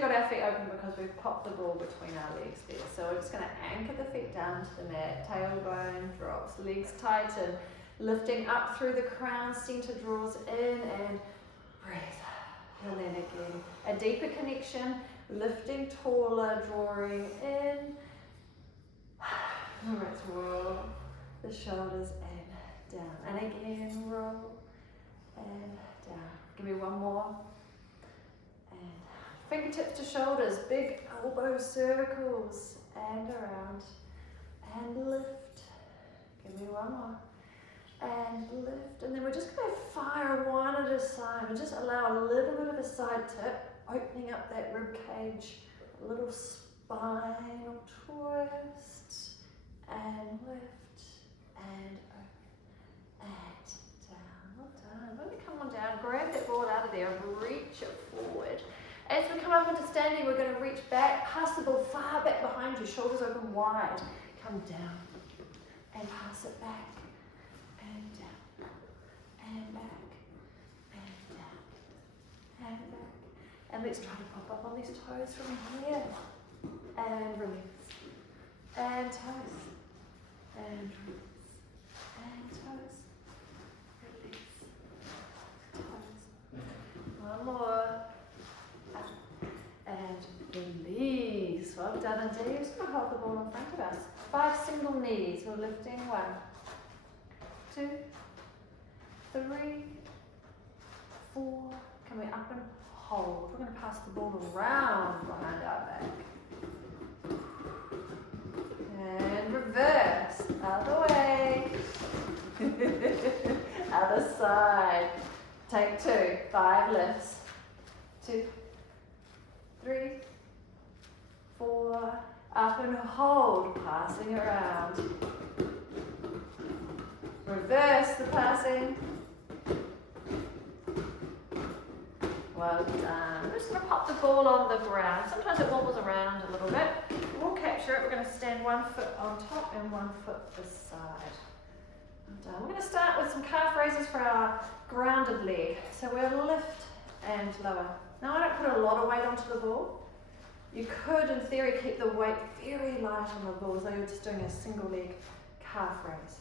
definitely got our feet open because we've popped the ball between our legs there. So we're just going to anchor the feet down to the mat, tailbone drops, legs tighten, lifting up through the crown, center draws in and breathe. And then again, a deeper connection, lifting taller, drawing in. Let's roll the shoulders and down. And again, roll and down. Give me one more. And fingertips to shoulders, big elbow circles and around. And lift. Give me one more. And lift. And then we're just going to fire one at a time and just allow a little bit of a side tip, opening up that rib cage, a little spinal twist, and lift, and open, and down. Well done. Really come on down, grab that ball out of there and reach it forward. As we come up into standing, we're going to reach back, pass the ball far back behind you, shoulders open wide. Come down and pass it back, and down, and back, and down, and back. And let's try to pop up on these toes from here. And release. And toes. And release. And toes. Release. Toes. One more. Up. And release. Well done indeed. Just going to hold the ball in front of us. 5 single knees. We're lifting 1, 2, 3, 4. Can we up and hold? We're going to pass the ball around behind our back. And reverse. Other way. Other side. Take 2. 5 lifts. 2, 3, 4. Up and hold. Passing around. Reverse the passing. Well done. We're just going to pop the ball on the ground. Sometimes it wobbles around a little bit. We'll capture it. We're going to stand 1 foot on top and 1 foot beside. Well done. We're going to start with some calf raises for our grounded leg. So we'll lift and lower. Now I don't put a lot of weight onto the ball. You could, in theory, keep the weight very light on the ball as though you're just doing a single leg calf raise.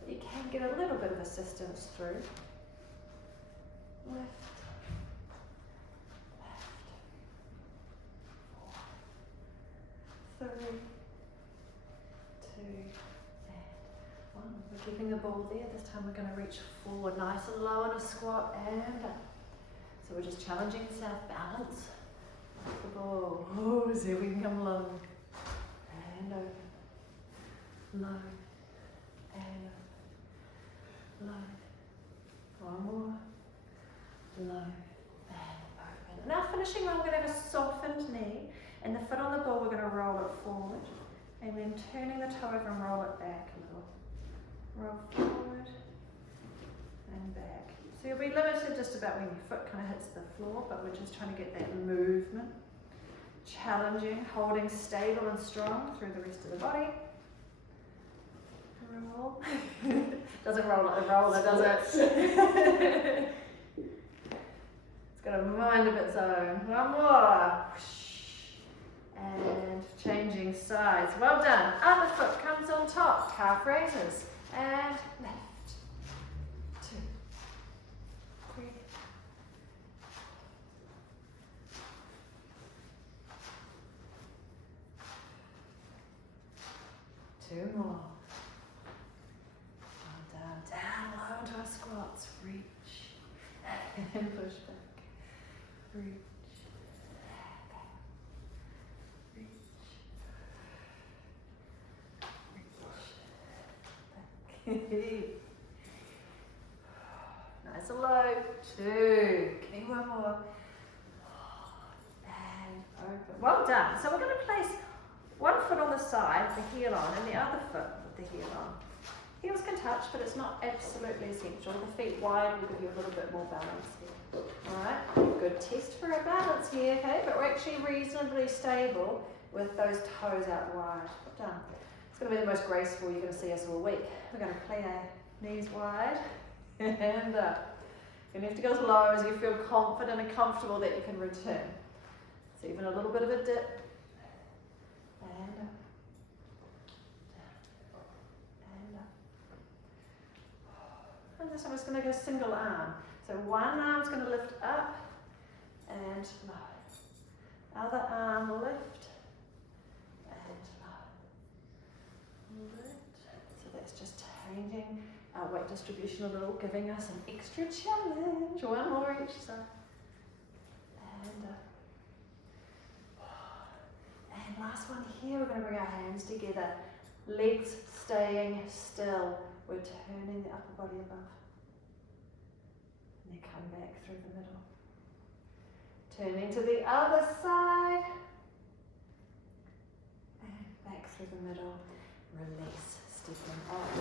But you can get a little bit of assistance through. Lift. 3, 2, and 1. We're keeping the ball there. This time we're going to reach forward nice and low in a squat and up. So we're just challenging self-balance. The ball. Oh, so we can come low and open. Low and open. Low. One more. Low and open. Now finishing, we're going to have a softened knee. And the foot on the ball, we're going to roll it forward. And then turning the toe over and roll it back a little. Roll forward and back. So you'll be limited just about when your foot kind of hits the floor, but we're just trying to get that movement. Challenging, holding stable and strong through the rest of the body. Roll. Doesn't roll like a roller, does it? It's got a mind of its own. One more. And changing sides. Well done. Other foot comes on top. Calf raises. And left. 2, 3. 2 more. Well done. Down low into our squats. Reach. And push back. Reach. Nice and low. 2. Give me one more. And open. Well done. So we're going to place one foot on the side, the heel on, and the other foot with the heel on. Heels can touch, but it's not absolutely essential. The feet wide will give you a little bit more balance here. Alright, good test for our balance here, okay? But we're actually reasonably stable with those toes out wide. Well done. It's going to be the most graceful you're going to see us all week. We're going to play our knees wide and up. You have to go as low as you feel confident and comfortable that you can return. So even a little bit of a dip. And up. And up. And this one is going to go single arm. So one arm's going to lift up and lower. Other arm lift and lower. Lift. So that's just changing our weight distribution a little, giving us an extra challenge. One more each side. And last one here, we're going to bring our hands together. Legs staying still. We're turning the upper body above. And then come back through the middle. Turning to the other side. And back through the middle. Release, stepping off.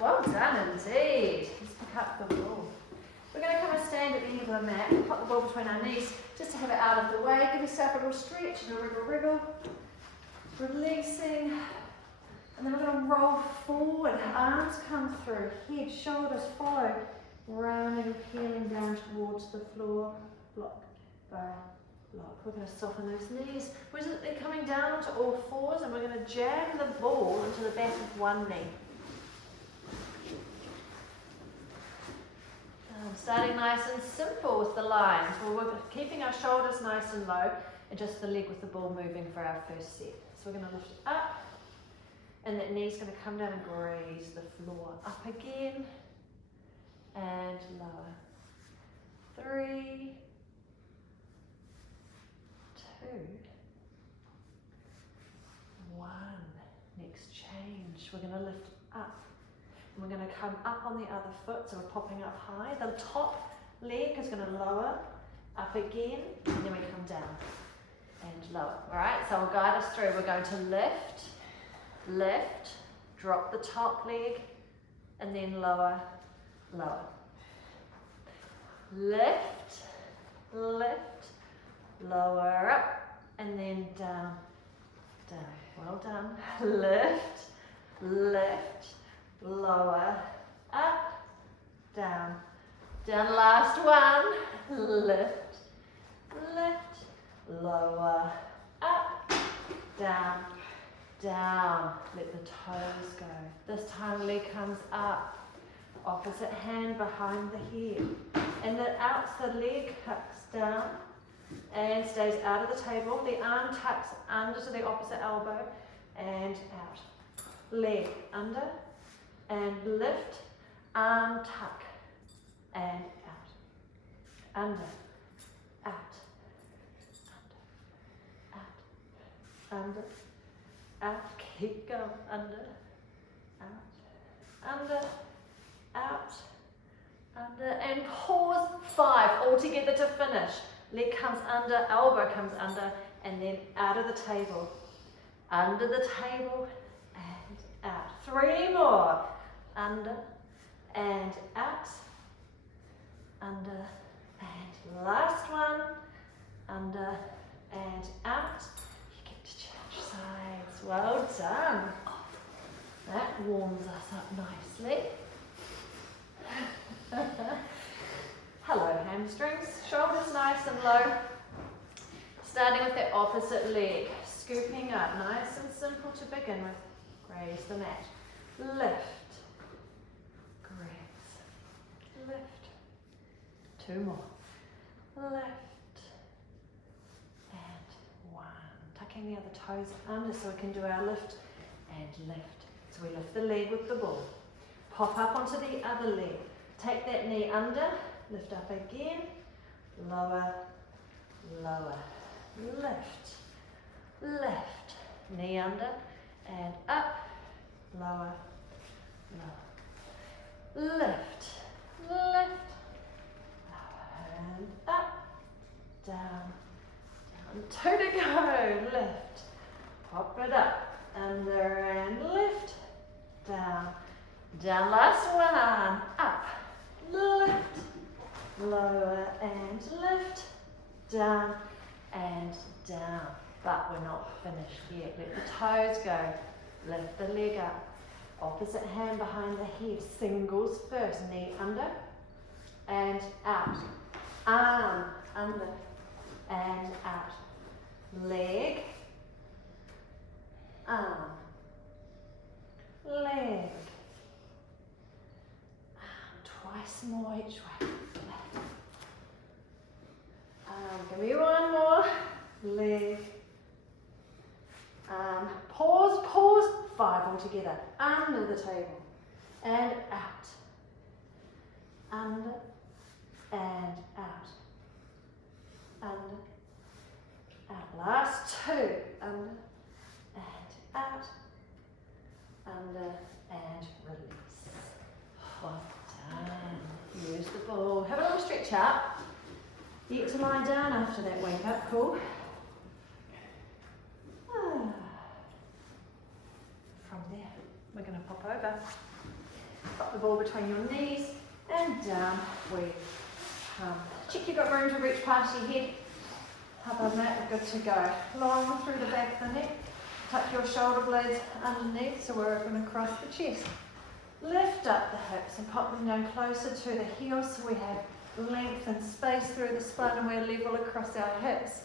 Well done indeed. Let's pick up the ball. We're going to come and stand at the end of the mat, put the ball between our knees, just to have it out of the way. Give yourself a little stretch and a wriggle, wriggle. Releasing. And then we're going to roll forward. Arms come through, head, shoulders follow. Rounding and peeling down towards the floor. Block, bow, lock. We're going to soften those knees. They're coming down onto all fours, and we're going to jam the ball into the back of one knee. Starting nice and simple with the lines. We're keeping our shoulders nice and low and just the leg with the ball moving for our first set. So we're going to lift it up and that knee's going to come down and graze the floor. Up again and lower. 3, 2, 1. Next change. We're going to lift up. And we're going to come up on the other foot, so we're popping up high. The top leg is going to lower, up again, and then we come down and lower. All right, so I'll guide us through. We're going to lift, lift, drop the top leg, and then lower, lower. Lift, lift, lower, up, and then down, down. Well done. Lift, lift, lower, up, down, down, last one, lift, lift, lower, up, down, down, let the toes go. This time leg comes up, opposite hand behind the head, and the leg tucks down and stays out of the table, the arm tucks under to the opposite elbow and out, leg under, and lift, arm tuck, and out, under, out, under, out, keep going, under, out, and pause, 5, all together to finish. Leg comes under, elbow comes under, and then out of the table, under the table, and out. 3 more. Under and out, under and last one, under and out. You get to change sides. Well done. That warms us up nicely. Hello hamstrings, shoulders nice and low. Starting with the opposite leg, scooping up, nice and simple to begin with. Graze the mat. Lift, graze, lift. 2 more. Lift and 1. Tucking the other toes under so we can do our lift and lift. So we lift the leg with the ball. Pop up onto the other leg. Take that knee under, lift up again, lower, lower, lift, lift, knee under and up, lower, lower, lift, lift, and up, down, down, 2 to go, lift, pop it up, under and lift, down, down, last one, up, lift, lower and lift, down and down. But we're not finished yet. Let the toes go. Lift the leg up. Opposite hand behind the head. Singles first. Knee under and out. Arm under and out. leg, arm, leg, arm, twice more each way. Give me one more, leg, arm, pause, pause, 5 altogether, under the table, and out, under, and out, under, out, last 2, under, and out, under, and release. Well done. Use the ball. Have a little stretch out. You get to lie down after that wake up, cool? From there, we're going to pop over. Pop the ball between your knees and down we come. Check you've got room to reach past your head. Above that, we're good to go. Long through the back of the neck. Tuck your shoulder blades underneath so we're open across the chest. Lift up the hips and pop them down closer to the heels so we have length and space through the spine and we're level across our hips.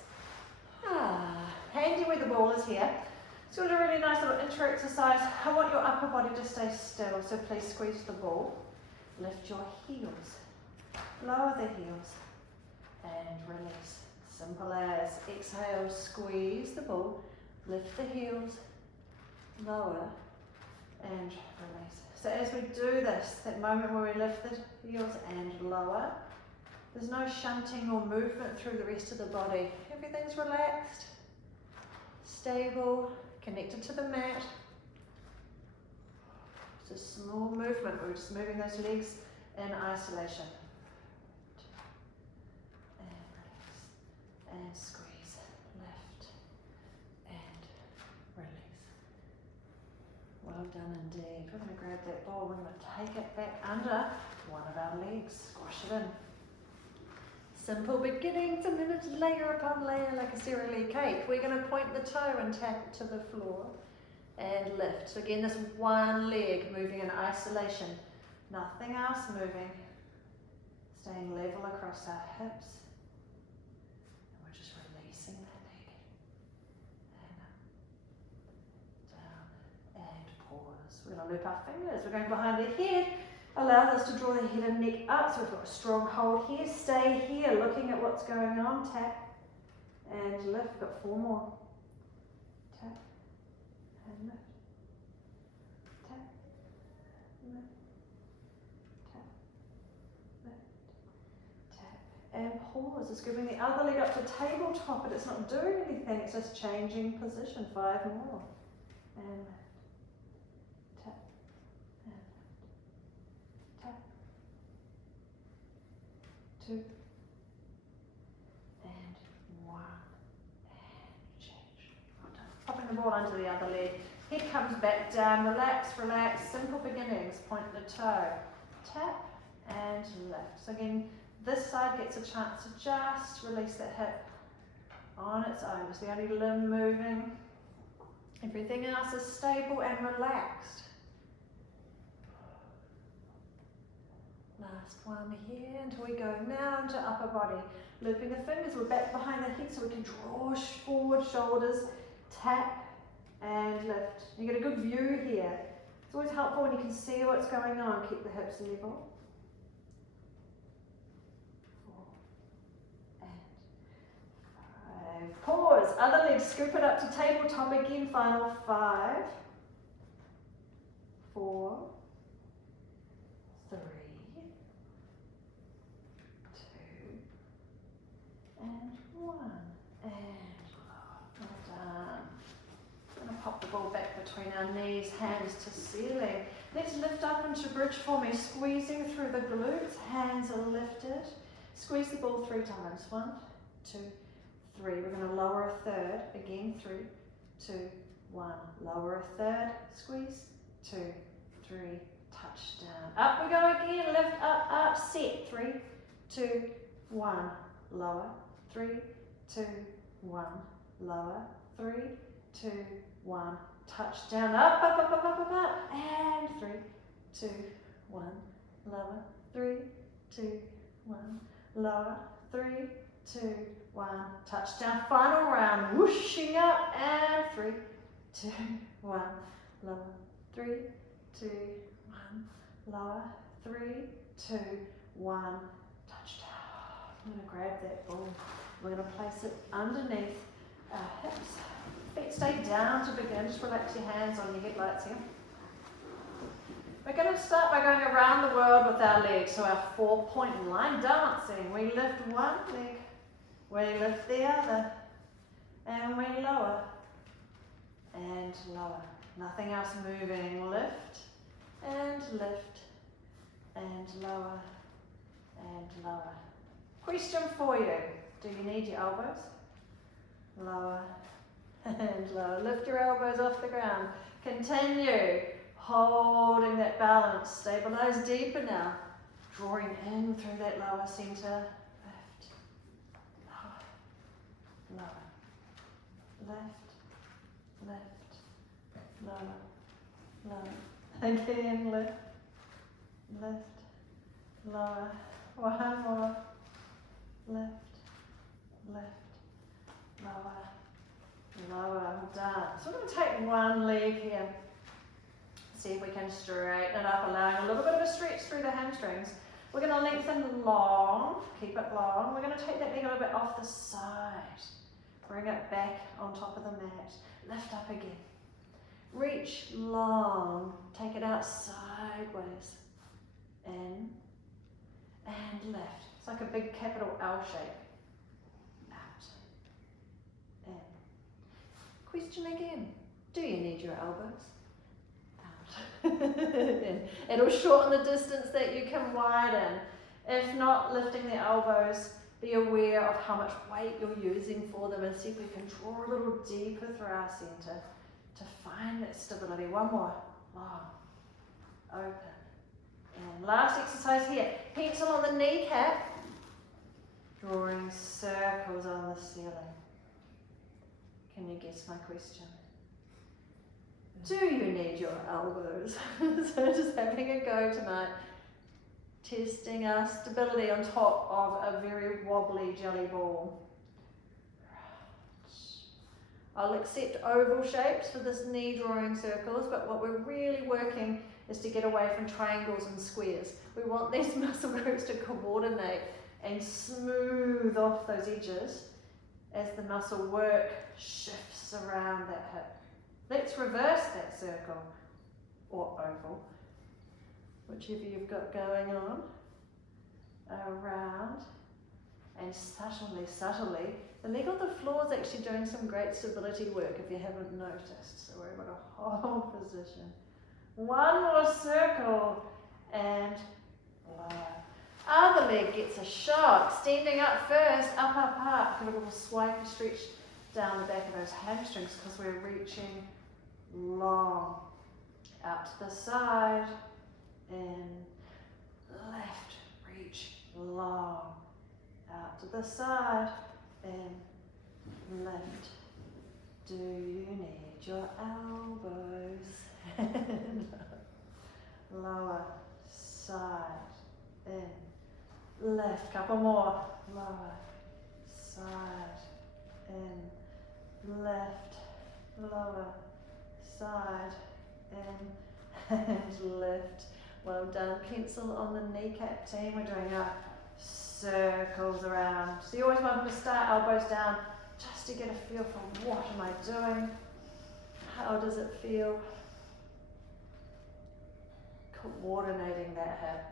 Handy where the ball is here. So we'll do a really nice little intro exercise. I want your upper body to stay still, so please squeeze the ball. Lift your heels. Lower the heels. And release. Simple as. Exhale, squeeze the ball. Lift the heels. Lower. And release. So as we do this, that moment where we lift the heels and lower, there's no shunting or movement through the rest of the body. Everything's relaxed, stable, connected to the mat. It's a small movement. We're just moving those legs in isolation. And release. And squeeze. Lift. And release. Well done indeed. We're going to grab that ball. We're going to take it back under one of our legs. Squash it in. Simple beginnings, and then it's layer upon layer like a cereal cake. We're going to point the toe and tap it to the floor and lift. So again, this one leg moving in isolation. Nothing else moving. Staying level across our hips. And we're just releasing that leg. And up, down, and pause. We're going to loop our fingers. We're going behind the head. Allow us to draw the head and neck up, so we've got a strong hold here. Stay here, looking at what's going on. Tap and lift. Got 4 more. Tap and lift. Tap, lift. Tap, lift. Tap and pause. It's giving the other leg up to tabletop, but it's not doing anything. It's just changing position. 5 more. And lift. Tap. 2 and 1 and change. Well done. Popping the ball under the other leg. Head comes back down. Relax, relax. Simple beginnings. Point the toe. Tap and lift. So again, this side gets a chance to just release that hip on its own. It's the only limb moving. Everything else is stable and relaxed. Last one here until we go now into upper body. Looping the fingers, we're back behind the head so we can draw forward shoulders, tap and lift. You get a good view here. It's always helpful when you can see what's going on. Keep the hips level. 4 and 5. Pause. Other leg, scoop it up to tabletop again. Final 5, 4, 3. And 1 and well done. I'm going to pop the ball back between our knees, hands to ceiling. Let's lift up into bridge for me, squeezing through the glutes. Hands are lifted. Squeeze the ball 3 times. 1, 2, 3. We're going to lower a third. Again, 3, 2, 1. Lower a third. Squeeze. 2, 3. Touch down. Up we go again. Lift up, up. Set. 3, 2, 1. Lower. 3, 2, 1. Lower. 3, 2, 1. Touch down. Up, up, up, up, up, up, up. And 3, 2, 1. Lower. 3, 2, 1. Lower. 3, 2, 1. Touch down. Final round. Woo! whooshing up, and 3, 2, 1, lower, 3, 2, 1, lower, 3, 2, 1, touchdown. I'm going to grab that ball. We're going to place it underneath our hips. Feet stay down to begin. Just relax your hands on your headlights here. We're going to start by going around the world with our legs. So our 4-point line dancing. We lift one leg, we lift the other, and we lower, and lower. Nothing else moving. Lift, and lift, and lower, and lower. Question for you. Do you need your elbows? Lower, and lower. Lift your elbows off the ground. Continue. Holding that balance, stabilize deeper now. Drawing in through that lower center. Lift, lower, lower. Lift, lower, lower. Again, lift, lower. One more. Lift, lower. Done. So we're going to take one leg here. See if we can straighten it up, allowing a little bit of a stretch through the hamstrings. We're going to lengthen long, keep it long. We're going to take that leg a little bit off the side. Bring it back on top of the mat. Lift up again. Reach long, take it out sideways. In, and lift. It's like a big capital L shape. Out, in. Question again. Do you need your elbows? It'll shorten the distance that you can widen. If not, lifting the elbows, be aware of how much weight you're using for them and see if we can draw a little deeper through our center to find that stability. One more. Long. Open. And last exercise here. Pencil on the kneecap. Drawing circles on the ceiling. Can you guess my question? Do you need your elbows? So just having a go tonight, testing our stability on top of a very wobbly jelly ball. I'll accept oval shapes for this knee drawing circles, but what we're really working is to get away from triangles and squares. We want these muscle groups to coordinate and smooth off those edges as the muscle work shifts around that hip. Let's reverse that circle, or oval, whichever you've got going on, around, and subtly, the leg on the floor is actually doing some great stability work if you haven't noticed, so we're able to hold position. One more circle, and lower. Other leg gets a shot, extending up first, up, give a little swipe and stretch down the back of those hamstrings because we're reaching long, out to the side, in, left, reach long, out to the side, in, left. Do you need your elbows? Lower, side, in, left, couple more, lower, side, in, left, lower, side, in, and lift. Well done. Pencil on the kneecap team. We're doing our circles around. So you always want them to start elbows down just to get a feel for what am I doing? How does it feel? Coordinating that hip.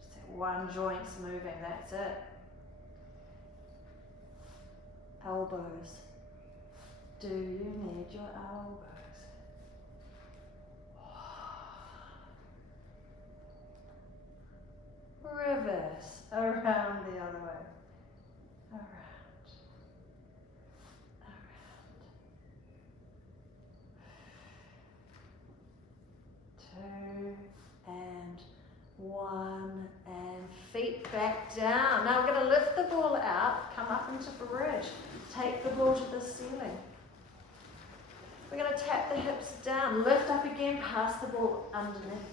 Just that one joint's moving, that's it. Elbows. Do you need your elbows? Reverse, around the other way. Around. Two, and one, and feet back down. Now we're going to lift the ball out, come up into bridge. Take the ball to the ceiling. We're going to tap the hips down, lift up again, pass the ball underneath.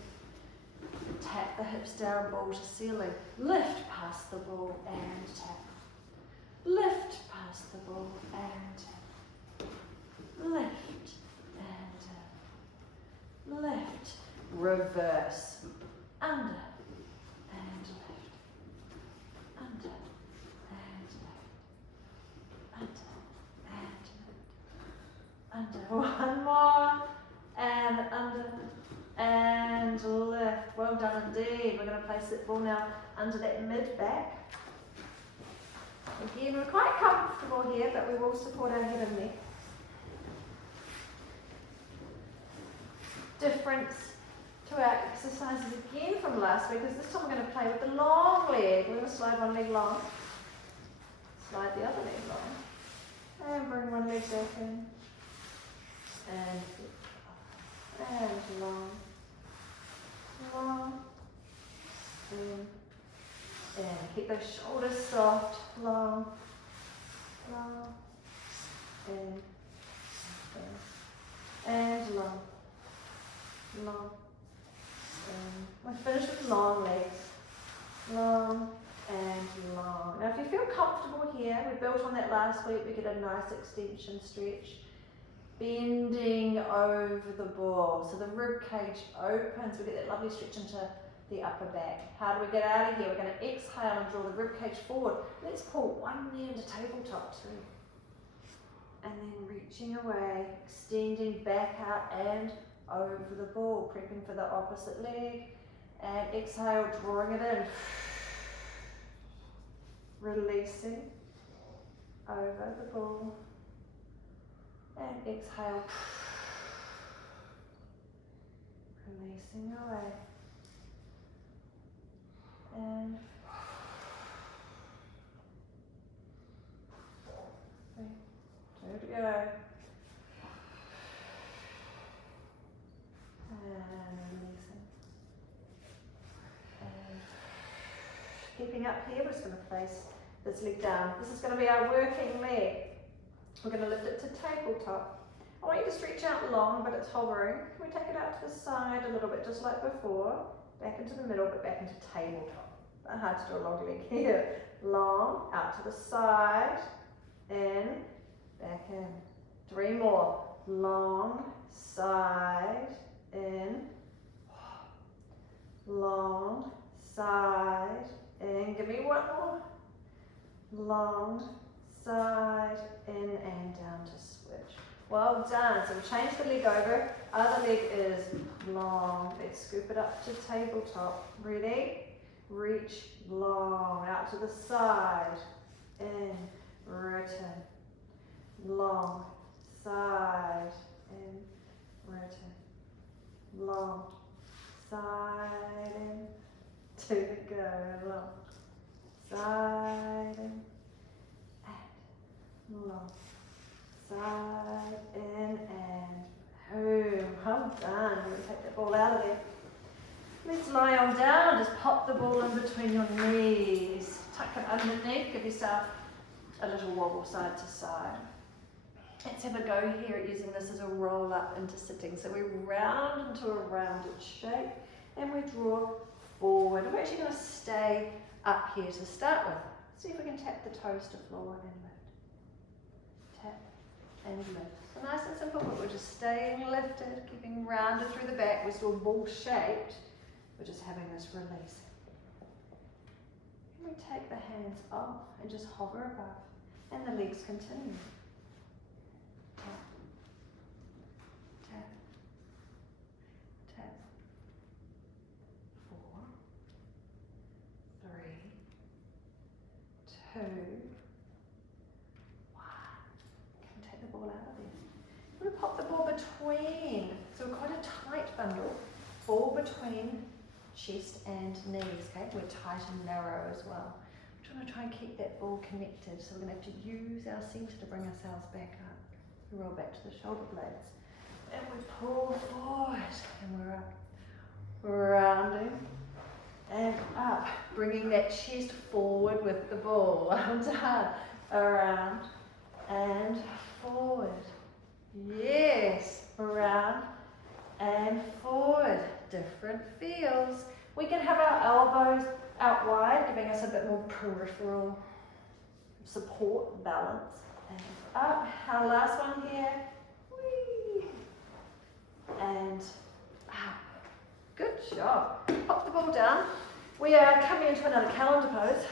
Tap the hips down, ball to ceiling. Lift, pass the ball, and tap. lift past the ball, and lift, and lift, reverse, under, and lift, under, and lift, under, and lift, under, one more, and under, and lift. Well done indeed. We're going to place that ball now under that mid back. Again, we're quite comfortable here, but we will support our head and neck. Difference to our exercises again from last week is this time we're going to play with the long leg. We're going to slide one leg long, slide the other leg long, and bring one leg back in, and long, long, in. And keep those shoulders soft, long, long, in, and long, long, in. We'll finish with long legs, long and long. Now if you feel comfortable here, we built on that last week, we get a nice extension stretch, bending over the ball. So the rib cage opens, we get that lovely stretch into the upper back. How do we get out of here? We're going to exhale and draw the rib cage forward. Let's pull one knee into tabletop too. And then reaching away, extending back out and over the ball, prepping for the opposite leg. And exhale, drawing it in. Releasing over the ball. And exhale. Releasing away. And 3, 2 to go. And releasing. And keeping up here, we're just going to place this leg down. This is going to be our working leg. We're going to lift it to tabletop. I want you to stretch out long, but it's hovering. Can we take it out to the side a little bit, just like before? Back into the middle, but back into tabletop. Not hard to do a long leg here. Long, out to the side, in, back in. 3 more. Long, side, in. Long, side, in. Give me 1 more. Long, side, in, and down to switch. Well done. So we'll change the leg over. Other leg is long. Let's scoop it up to tabletop. Ready? Reach long. Out to the side. In. Return. Long. Side. In. Return. Long. Side. In. 2 to go. Long. Side. In. And long. Side, in, and boom. Well done. We're going to take that ball out of there. Let's lie on down. Just pop the ball in between your knees. Tuck it underneath. Give yourself a little wobble side to side. Let's have a go here at using this as a roll up into sitting. So we round into a rounded shape and we draw forward. We're actually going to stay up here to start with. See if we can tap the toes to floor and lift. Tap and lift. So nice and simple, but we're just staying lifted, keeping rounded through the back. We're still ball shaped. We're just having this release. And we take the hands off and just hover above, and the legs continue. Tap, tap, tap. 4, 3, 2, 1. Take the ball out of there. We're going to pop the ball between. So we're quite a tight bundle. Ball between chest and knees. Okay, we're tight and narrow as well. We're trying to keep that ball connected. So we're going to have to use our centre to bring ourselves back up. We roll back to the shoulder blades. And we pull forward. And we're up. Rounding. And up. Bringing that chest forward with the ball. Well done. Around. And forward. Yes. Around and forward. Different feels. We can have our elbows out wide, giving us a bit more peripheral support balance. And up, our last one here. Whee. And up. Good job. Pop the ball down. We are coming into another calendar pose.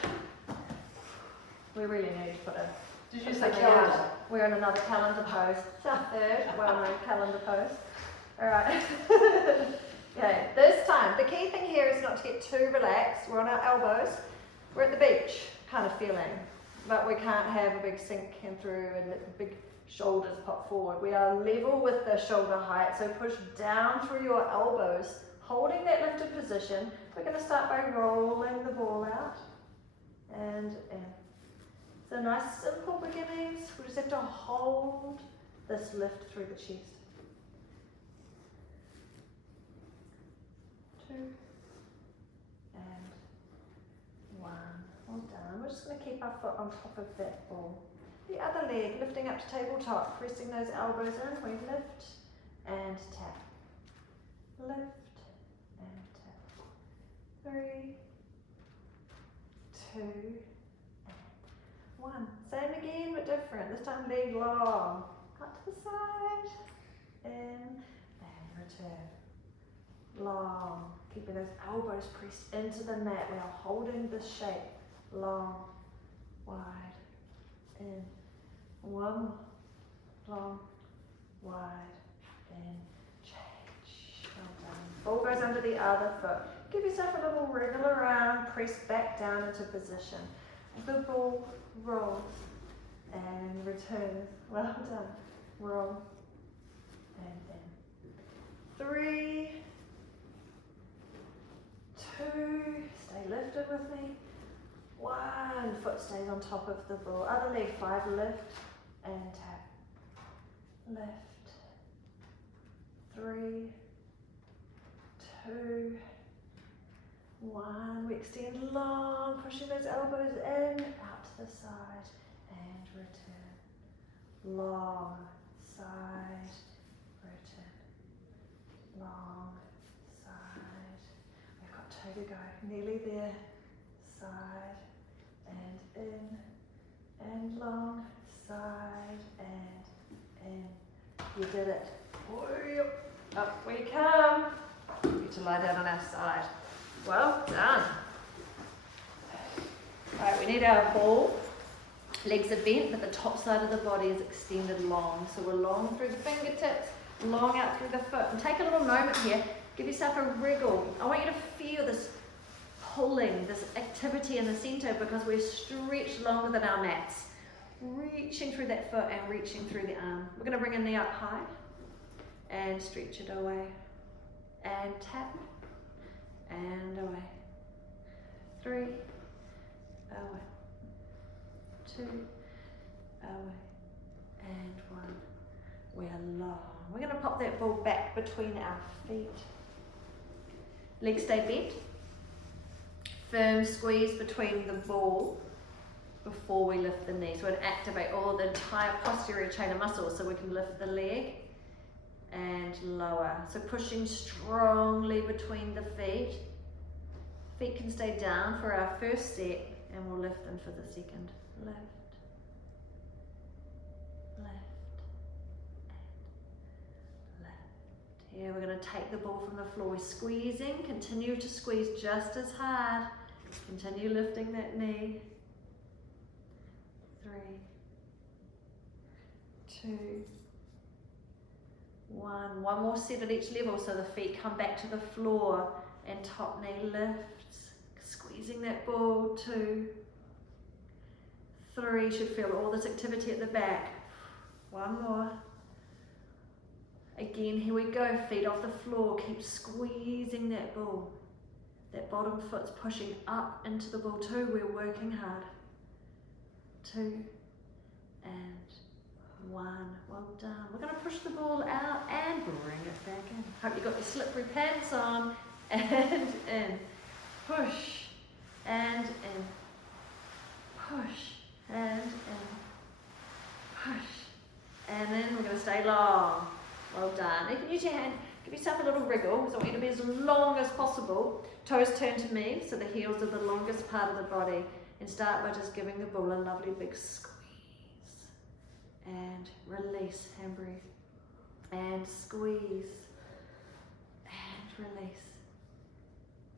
We really need to put a... Did you say calendar? We're in another calendar pose. It's our third well-known calendar pose. All right. Okay, this time, the key thing here is not to get too relaxed. We're on our elbows. We're at the beach kind of feeling, but we can't have a big sink in through and let the big shoulders pop forward. We are level with the shoulder height, so push down through your elbows, holding that lifted position. We're going to start by rolling the ball out and in. So nice simple beginnings. We just have to hold this lift through the chest. 2 and 1. Well done. We're just going to keep our foot on top of that ball. The other leg lifting up to tabletop, pressing those elbows in. We lift and tap. Lift and tap. 3, 2, and 1. Same again but different. This time leg long. Up to the side. In and return. Long. Keeping those elbows pressed into the mat. We are holding this shape. Long. Wide. In. 1 more. Long. Wide. In. Change. Well done. Ball goes under the other foot. Give yourself a little wriggle around. Press back down into position. The ball rolls and returns. Well done. Roll and in. 3, 2, stay lifted with me. 1, foot stays on top of the ball. Other leg, 5, lift and tap. Lift. 3, 2, 1. We extend long, pushing those elbows in, out to the side and return. Long, side, return. Long, side. We've got 2 to go. Nearly there. Side and in and long, side and in. You did it. Up we come. We get to lie down on our side. Well done. Alright, we need our ball. Legs are bent, but the top side of the body is extended long. So we're long through the fingertips, long out through the foot. And take a little moment here. Give yourself a wriggle. I want you to feel this pulling, this activity in the center, because we're stretched longer than our mats. Reaching through that foot and reaching through the arm. We're going to bring a knee up high and stretch it away. And tap. And away. 3, away. 2, away. And 1. We are long. We're going to pop that ball back between our feet. Legs stay bent. Firm squeeze between the ball before we lift the knee. So it activate all the entire posterior chain of muscles so we can lift the leg and lower. So pushing strongly between the feet. Feet can stay down for our first set and we'll lift them for the second. Lift, lift, and lift. Here we're going to take the ball from the floor. We're squeezing, continue to squeeze just as hard. Continue lifting that knee. 3, 2, 1. One more set at each level so the feet come back to the floor and top knee lifts. Squeezing that ball. 2, 3. Should feel all this activity at the back. 1 more. Again, here we go. Feet off the floor. Keep squeezing that ball. That bottom foot's pushing up into the ball. 2. We're working hard. 2 and 1. Well done. We're going to push the ball out and bring it back in. Hope you got your slippery pants on. And in. Push and in. Push and in. Push and then we're going to stay long. Well done. You can use your hand. Give yourself a little wriggle because I want you to be as long as possible. Toes turn to me so the heels are the longest part of the body. And start by just giving the ball a lovely big squeeze. And release, and breathe. And squeeze. And release.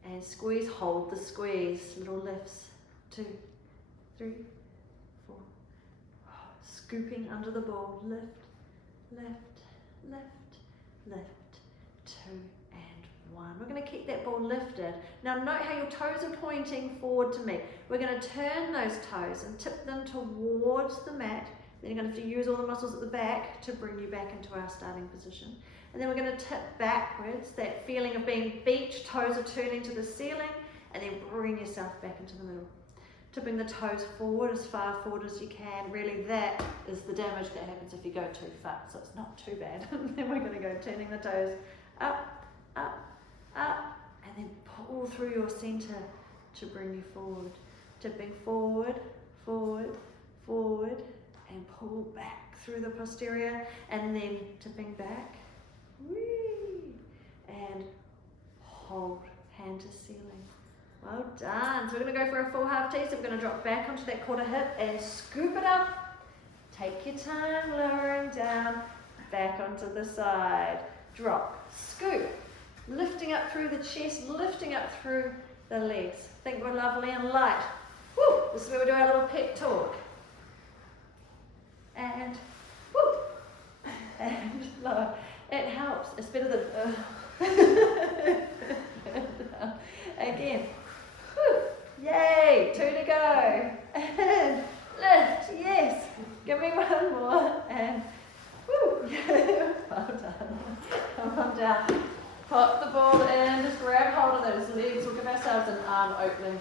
And squeeze, hold the squeeze. Little lifts. 2, 3, 4. Scooping under the ball. Lift, lift, lift, lift. 2 and 1. We're going to keep that ball lifted. Now note how your toes are pointing forward to me. We're going to turn those toes and tip them towards the mat. Then you're going to have to use all the muscles at the back to bring you back into our starting position. And then we're going to tip backwards, that feeling of being beached, toes are turning to the ceiling, and then bring yourself back into the middle. Tipping the toes forward, as far forward as you can. Really, that is the damage that happens if you go too far, so it's not too bad. Then we're going to go turning the toes up, up, up, and then pull through your center to bring you forward. Tipping forward, forward, forward, and pull back through the posterior, and then tipping back, whee, and hold, hand to ceiling. Well done. So we're going to go for a full half T, so we're going to drop back onto that quarter hip and scoop it up. Take your time, lowering down, back onto the side. Drop, scoop, lifting up through the chest, lifting up through the legs. Think we're lovely and light. Woo! This is where we do our little pep talk. And woo! And lower. It helps. It's better than again. Woo! Yay! 2 to go. And lift. Yes. Give me one more. And woo! Well done. Come on down. Pop the ball in. Just grab hold of those legs. We'll give ourselves an arm opening.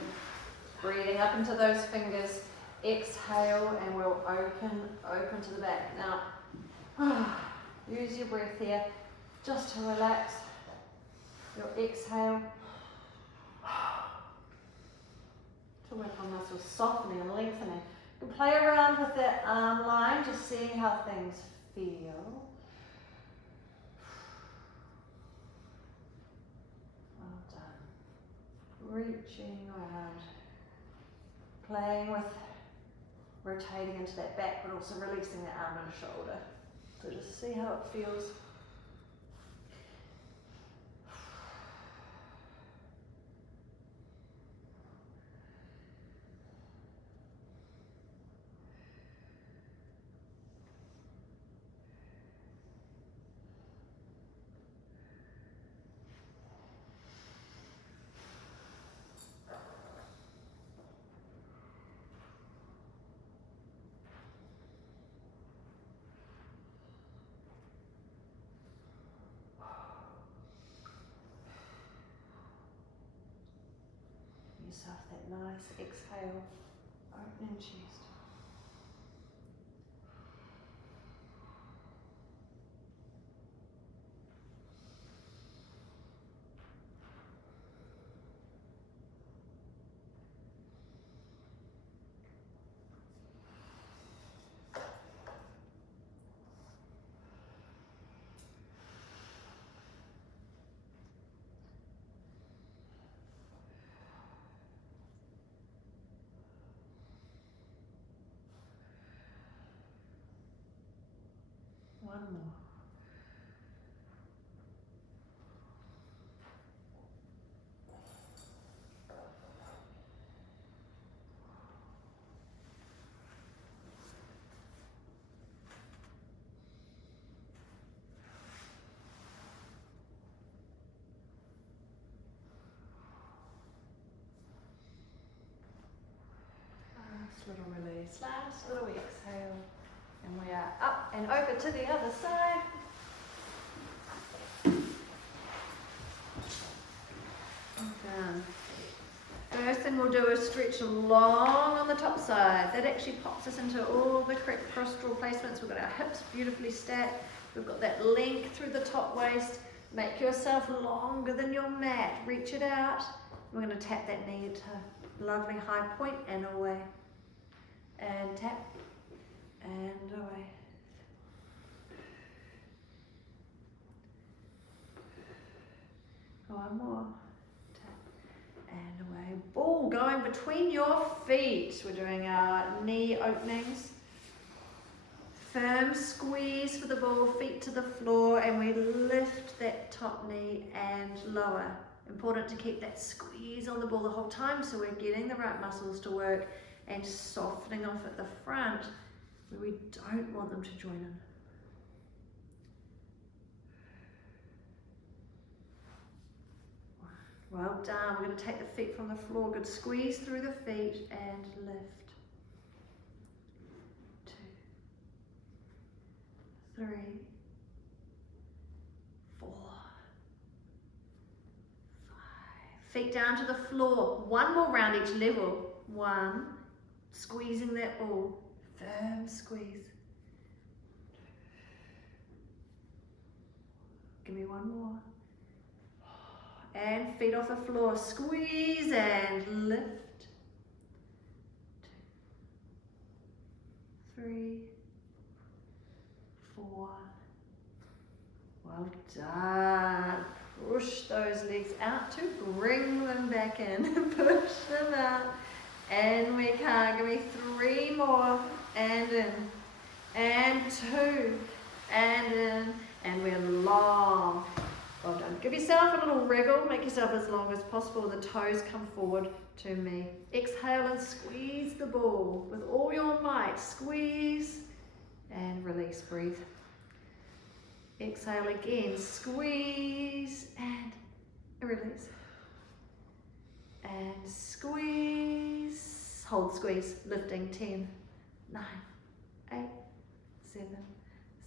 Breathing up into those fingers. Exhale, and we'll open to the back. Now, use your breath here just to relax. Your exhale to work on muscles softening and lengthening. You can play around with that arm line, just seeing how things feel. Well done. Reaching around, playing with rotating into that back, but also releasing the arm and shoulder. So just see how it feels. Yourself that nice exhale, opening chest. One more. Last little release, last little exhale. And we are up and over to the other side. Down. First thing we'll do is stretch long on the top side. That actually pops us into all the correct postural placements. We've got our hips beautifully stacked. We've got that length through the top waist. Make yourself longer than your mat. Reach it out. We're going to tap that knee to lovely high point and away. And tap. And away. One more. Tap and away. Ball going between your feet, we're doing our knee openings. Firm squeeze for the ball, feet to the floor, and we lift that top knee and lower. Important to keep that squeeze on the ball the whole time so we're getting the right muscles to work and softening off at the front where we don't want them to join in. Well done. We're going to take the feet from the floor. Good squeeze through the feet and lift. 2, 3, 4, 5. Feet down to the floor. One more round each level. 1. Squeezing that ball. Firm squeeze. Give me one more. And feet off the floor. Squeeze and lift. 2, 3, 4. Well done. Push those legs out to bring them back in. Push them out. And we can. Give me 3 more. And in. And 2. And in. And we're long. Well done. Give yourself a little wriggle. Make yourself as long as possible. The toes come forward to me. Exhale and squeeze the ball with all your might. Squeeze and release. Breathe. Exhale again. Squeeze and release. And squeeze. Hold squeeze. Lifting. 10, 9, 8, 7,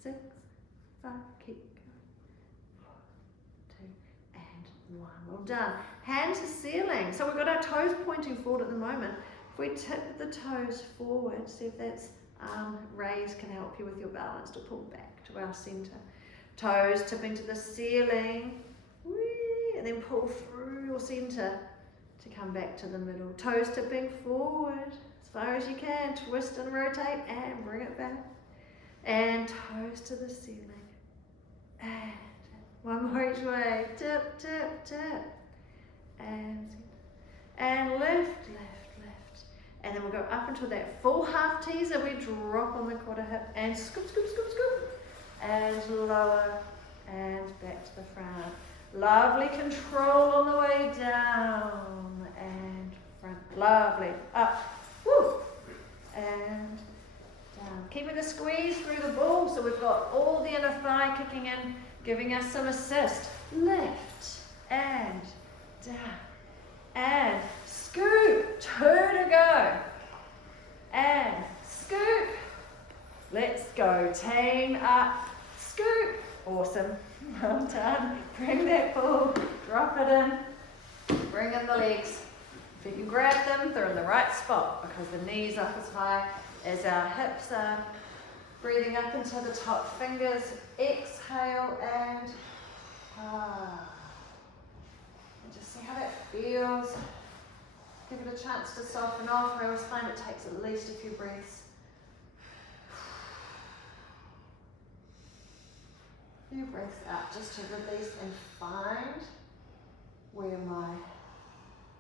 6, 5. Keep going. 4, 2, and 1. Well done. Hand to ceiling. So we've got our toes pointing forward at the moment. If we tip the toes forward, see if that's arm raise can help you with your balance to pull back to our center. Toes tipping to the ceiling. Whee, and then pull through your center to come back to the middle. Toes tipping forward as far as you can. Twist and rotate and bring it back. And toes to the ceiling. And one more each way. Tip, tip, tip. And lift, lift, lift. And then we'll go up into that full half teaser. We drop on the quarter hip and scoop, scoop, scoop, scoop. And lower and back to the front. Lovely control on the way down and front. Lovely. Up. Woo. And down. Keeping the squeeze through the ball so we've got all the inner thigh kicking in, giving us some assist. Lift and down. And scoop. 2 to go. And scoop. Let's go. Team up. Scoop. Awesome. Well done. Bring that ball. Drop it in. Bring in the legs. If you can grab them, they're in the right spot because the knees up as high as our hips are. Breathing up into the top fingers. Exhale and just see how that feels. Give it a chance to soften off. I always find it takes at least a few breaths. Few breaths out just to release and find where my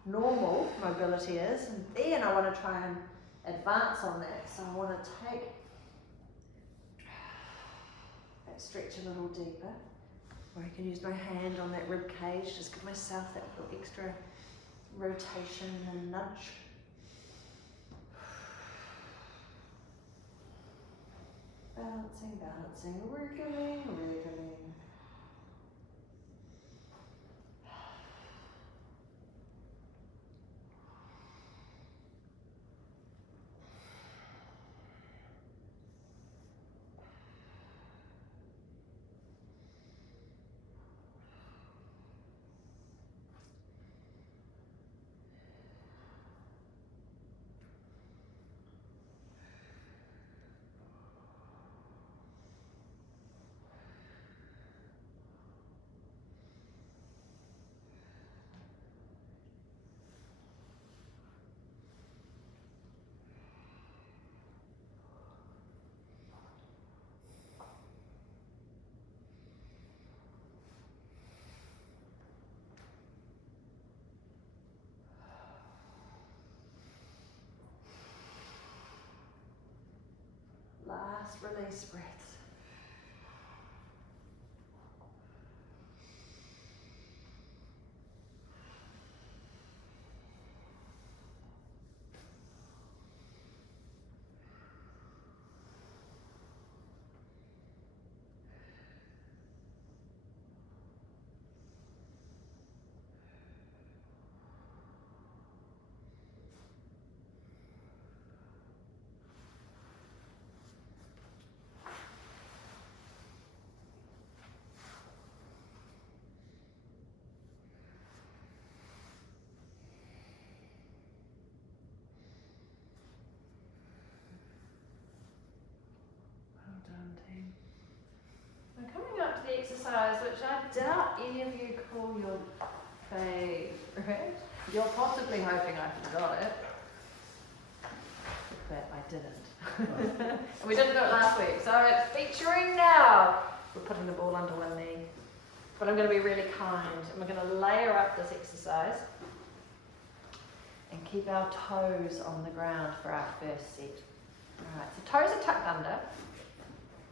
normal mobility is, and then I want to try and advance on that. So I want to take that stretch a little deeper, or I can use my hand on that rib cage, just give myself that little extra rotation and nudge. Balancing, balancing, wriggling, wriggling. nice release breaths. I'm coming up to the exercise which I doubt any of you call your favourite. You're possibly hoping I forgot it, but I didn't. And we didn't do it last week, so it's featuring now. We're putting the ball under one knee, but I'm going to be really kind and we're going to layer up this exercise and keep our toes on the ground for our first set. Alright, so toes are tucked under.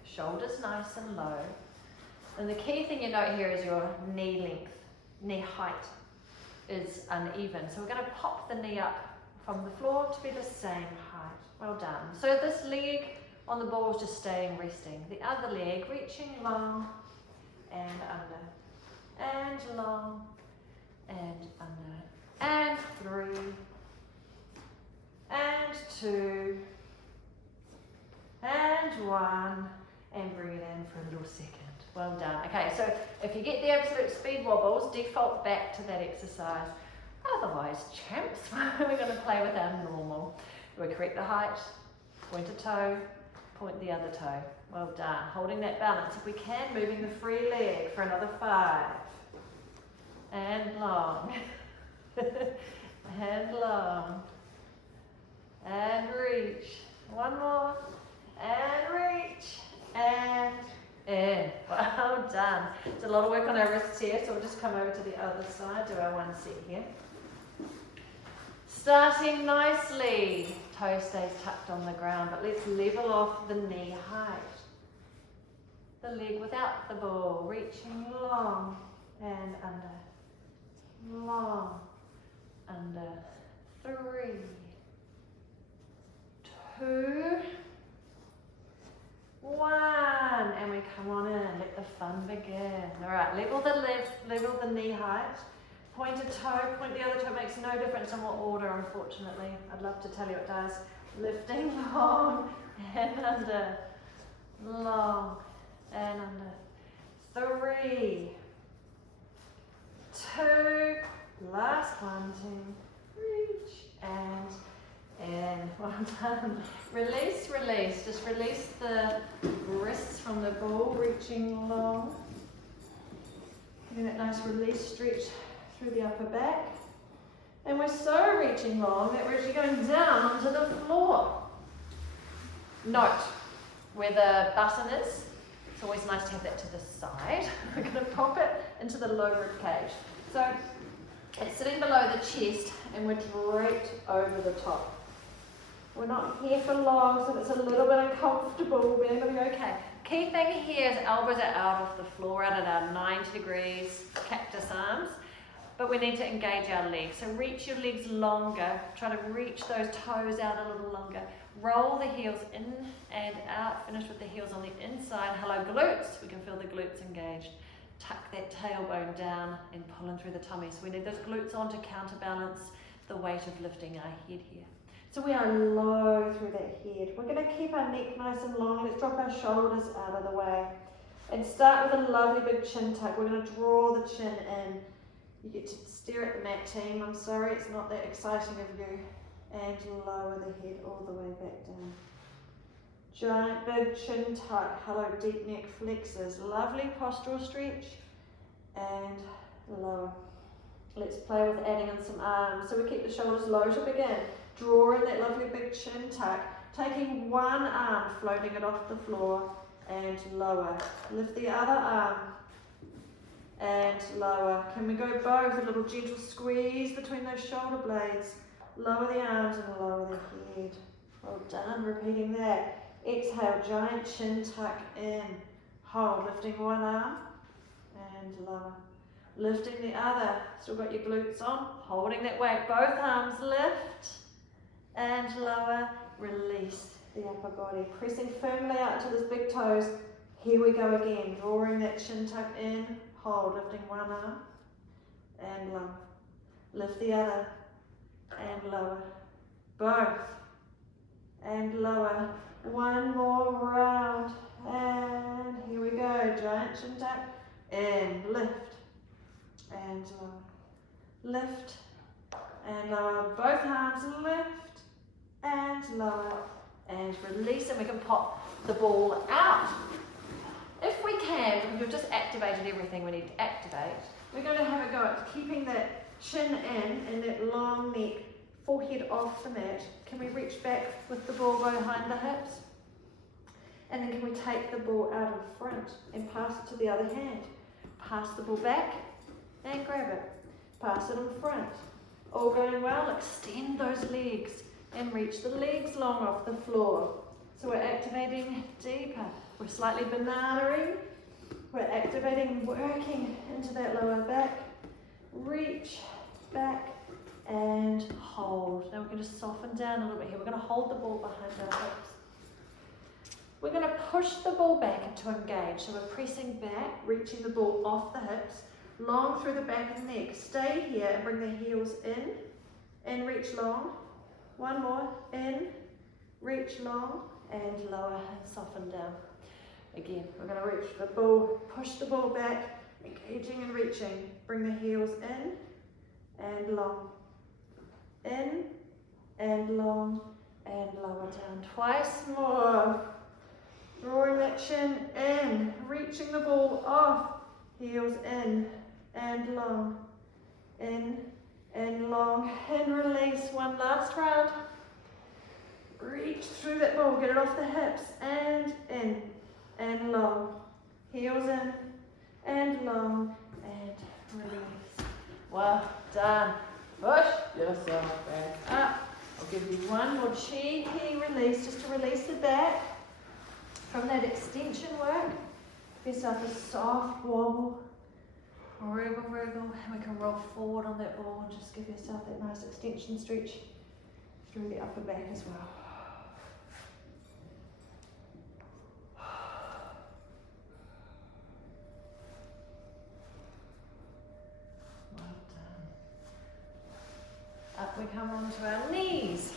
Shoulders nice and low. And the key thing you note here is your knee length, knee height is uneven. So we're going to pop the knee up from the floor to be the same height. Well done. So this leg on the ball is just staying resting. The other leg reaching long and under. And long and under. And 3. And 2. And 1. And bring it in for a little second. Well done. Okay, so if you get the absolute speed wobbles, default back to that exercise. Otherwise, champs, we're going to play with our normal. We correct the height, point a toe, point the other toe. Well done. Holding that balance. If we can, moving the free leg for another 5. And long. And long. And reach. One more. And reach. And in. Well done. It's a lot of work on our wrists here, so we'll just come over to the other side, do our 1 set here. Starting nicely. Toe stays tucked on the ground, but let's level off the knee height. The leg without the ball, reaching long and under. Long, under. 3, 2, 1, and we come on in, let the fun begin. All right, level the knee height, point a toe, point the other toe, makes no difference in what order, unfortunately. I'd love to tell you it does. Lifting long and under, long and under. 3, 2, last 1, 2, reach and in. Well done. Release, release. Just release the wrists from the ball, reaching long. Getting that nice release stretch through the upper back. And we're so reaching long that we're actually going down onto the floor. Note where the button is. It's always nice to have that to the side. We're going to pop it into the low rib cage. So it's sitting below the chest and we're draped over the top. We're not here for long, so it's a little bit uncomfortable. We're going to be okay. Key thing here is elbows are out of the floor, out at our 90 degrees, cactus arms. But we need to engage our legs. So reach your legs longer. Try to reach those toes out a little longer. Roll the heels in and out. Finish with the heels on the inside. Hello glutes. We can feel the glutes engaged. Tuck that tailbone down and pull in through the tummy. So we need those glutes on to counterbalance the weight of lifting our head here. So we are low through that head. We're going to keep our neck nice and long. Let's drop our shoulders out of the way. And start with a lovely big chin tuck. We're going to draw the chin in. You get to stare at the mat team. I'm sorry, it's not that exciting of you. And lower the head all the way back down. Giant big chin tuck. Hello, deep neck flexors. Lovely postural stretch. And lower. Let's play with adding in some arms. So we keep the shoulders low to begin. Draw in that lovely big chin tuck. Taking one arm, floating it off the floor. And lower. Lift the other arm. And lower. Can we go both? A little gentle squeeze between those shoulder blades. Lower the arms and lower the head. Well done. Repeating that. Exhale, giant chin tuck in. Hold, lifting one arm and lower. Lifting the other, still got your glutes on, holding that weight. Both arms lift and lower, release the upper body. Pressing firmly out to those big toes. Here we go again, drawing that chin tuck in, hold, lifting one arm and lower. Lift the other and lower. Both and lower. One more round and here we go, giant chin tuck in, lift and lower. Lift and lower. Both arms lift and lower and release, and we can pop the ball out. If we can, because we've just activated everything we need to activate, we're going to have a go at keeping that chin in and that long neck, forehead off the mat. Can we reach back with the ball behind the hips? And then can we take the ball out in front and pass it to the other hand? Pass the ball back and grab it. Pass it in front. All going well, extend those legs and reach the legs long off the floor. So we're activating deeper. We're slightly banana-ing. We're activating, working into that lower back. Reach back and hold. Now we're going to soften down a little bit here. We're going to hold the ball behind our hips. We're going to push the ball back into engage. So we're pressing back, reaching the ball off the hips, long through the back of the neck. Stay here and bring the heels in and reach long. One more, in, reach long and lower and soften down. Again, we're going to reach the ball, push the ball back, engaging and reaching. Bring the heels in and long. In and long and lower down. Twice more. Drawing that chin in, reaching the ball off. Heels in and long. In and long and release. One last round. Reach through that ball, get it off the hips and in and long. Heels in and long and release. Well done. Push yourself back up. I'll give you one more cheeky release just to release the back from that extension work. Give yourself a soft wobble. Wriggle, wriggle, and we can roll forward on that ball and just give yourself that nice extension stretch through the upper back as well. Well done. Up we come onto our knees.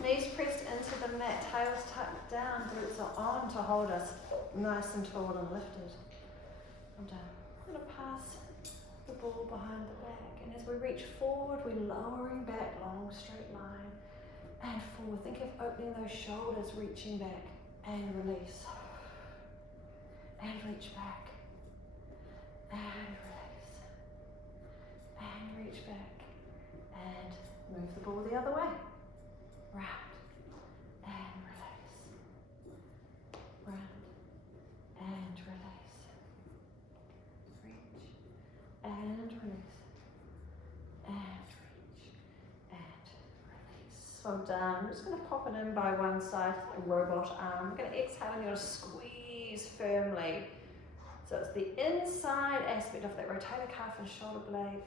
Knees pressed into the mat, tails tucked down, glutes are on to hold us nice and tall and lifted. I'm done. I'm going to pass the ball behind the back, and as we reach forward, we're lowering back, long straight line, and forward. Think of opening those shoulders, reaching back, and release. And reach back, and release. And reach back, and move the ball the other way. Round and release. Round and release. Reach and release. And reach and release. Well done. I'm just going to pop it in by one side, a robot arm. I'm going to exhale and you're going to squeeze firmly. So it's the inside aspect of that rotator cuff and shoulder blade and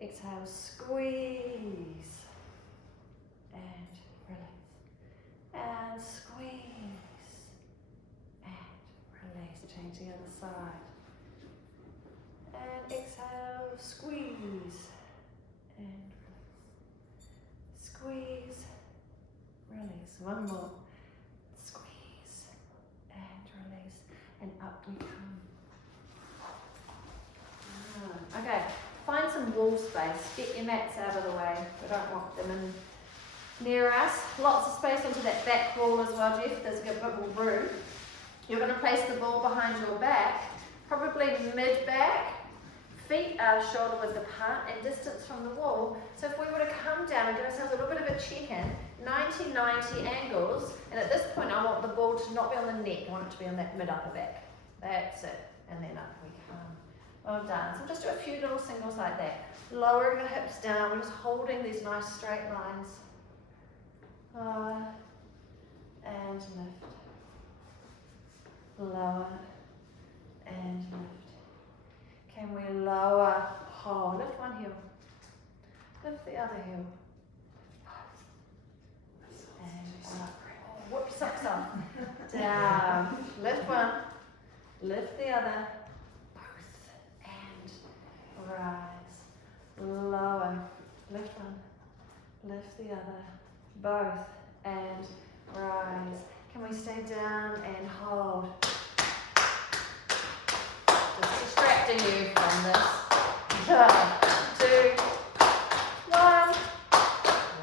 release. Exhale, squeeze. And release, and squeeze, and release. Change the other side. And exhale, squeeze, and release. Squeeze, release. One more. Squeeze, and release. And up we come. Okay, find some wall space. Get your mats out of the way. We don't want them in near us. Lots of space onto that back wall as well, Jeff. There's a bit more room. You're going to place the ball behind your back, probably mid-back. Feet are shoulder width apart and distance from the wall. So if we were to come down and give ourselves a little bit of a check-in, 90-90 angles, and at this point I want the ball to not be on the neck, I want it to be on that mid-upper back. That's it. And then up we come. Well done. So just do a few little singles like that. Lowering the hips down, we're just holding these nice straight lines. Lower and lift. Lower and lift. Can we lower, hold, lift one heel. Lift the other heel. And up. Whip your socks off. Down. Lift one. Lift the other. Both. And rise. Lower. Lift one. Lift the other. Both. And rise. Can we stay down and hold? Just distracting you from this. 2, 1.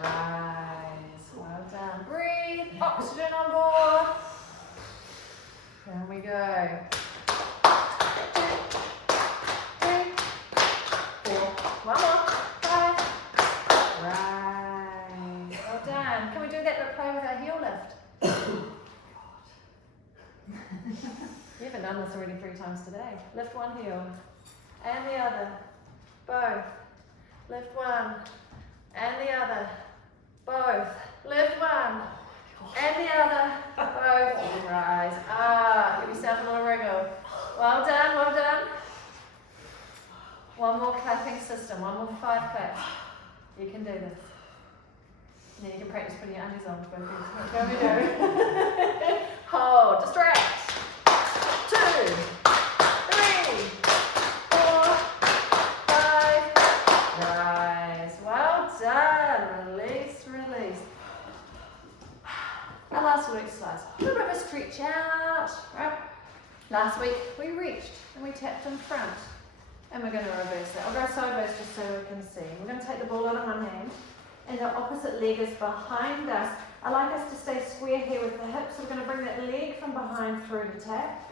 Rise. Well done. Breathe. Oxygen on board. There we go. 2, 3, 4. One more. 5. Rise. Well done. Can we do that but play with our heel lift? You haven't done this already 3 times today. Lift one heel and the other. Both. Lift one and the other. Both. Lift one and the other. Both. And rise. Give yourself a little wriggle. Well done, well done. One more clapping system. One more 5 claps. You can do this. Now you can practice putting your undies on. Go we go. Hold. Distract. 2, 3, 4, 5. Rise. Well done. Release, release. Our last little exercise. A little bit of a stretch out. Right. Last week we reached and we tapped in front. And we're going to reverse that. I'll go sideways just so we can see. We're going to take the ball out of one hand. And the opposite leg is behind us. I like us to stay square here with the hips. So we're going to bring that leg from behind through to tap.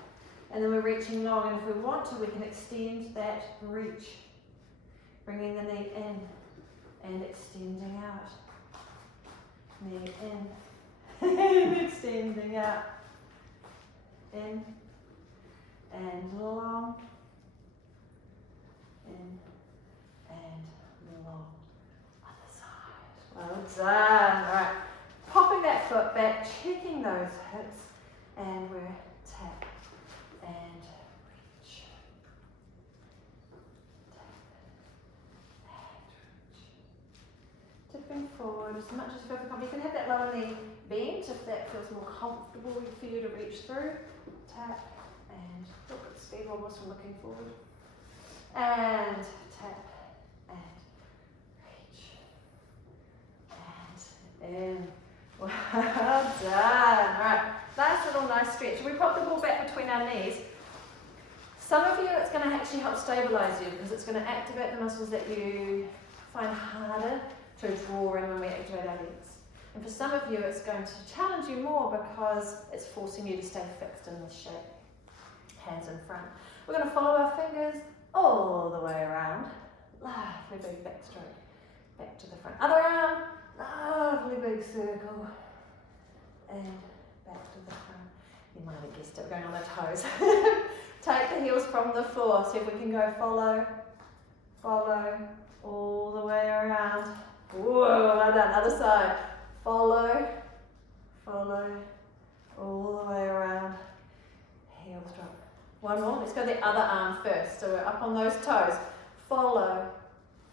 And then we're reaching long. And if we want to, we can extend that reach. Bringing the knee in and extending out. Knee in and extending out. In and long. In and long. Well done. Alright, popping that foot back, checking those hips, and we're tap and reach. Tap and reach. Tipping forward as much as you feel comfortable. You can have that lower knee bent if that feels more comfortable for you to reach through. Tap and look at speed wobbles from looking forward. And tap and in. Well done. Alright, last little nice stretch. We pop the ball back between our knees. Some of you it's going to actually help stabilize you because it's going to activate the muscles that you find harder to draw in when we activate our legs. And for some of you it's going to challenge you more because it's forcing you to stay fixed in this shape. Hands in front. We're going to follow our fingers all the way around. Lovely big back stroke. Back to the front. Other arm. Lovely big circle and back to the front. You might have guessed it, we're going on the toes. Take the heels from the floor. See if we can go follow, follow, all the way around. Whoa, well done. Other side. Follow, follow, all the way around. Heels drop. One more. Let's go the other arm first. So we're up on those toes. Follow.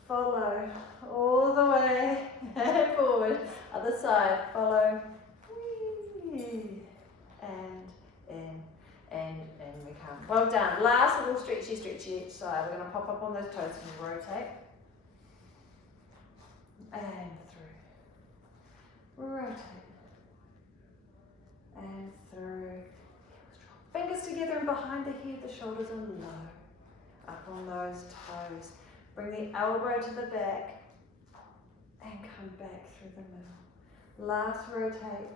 Follow all the way and forward. Other side. Follow. Whee. And in. And we come. Well done. Last little stretchy each side. We're going to pop up on those toes and rotate. And through. Rotate. And through. Fingers together and behind the head. The shoulders are low. Up on those toes. Bring the elbow to the back and come back through the middle. Last rotate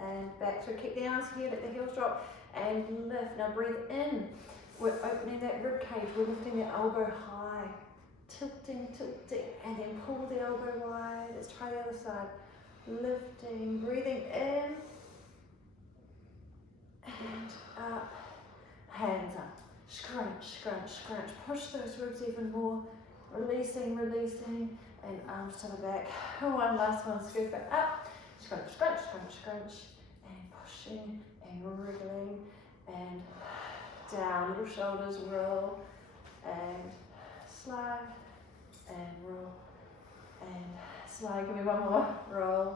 and back through. Keep the arms here, let the heels drop and lift. Now breathe in. We're opening that rib cage. We're lifting the elbow high. Tilting, and then pull the elbow wide. Let's try the other side. Lifting, breathing in and up. Hands up. Scrunch. scrunch, scrunch. Push those ribs even more. Releasing, releasing, and arms to the back. One last one, scoop it up. Scrunch, scrunch, scrunch, scrunch, and pushing and wriggling and down. Little shoulders roll and slide and roll and slide. Give me one more. Roll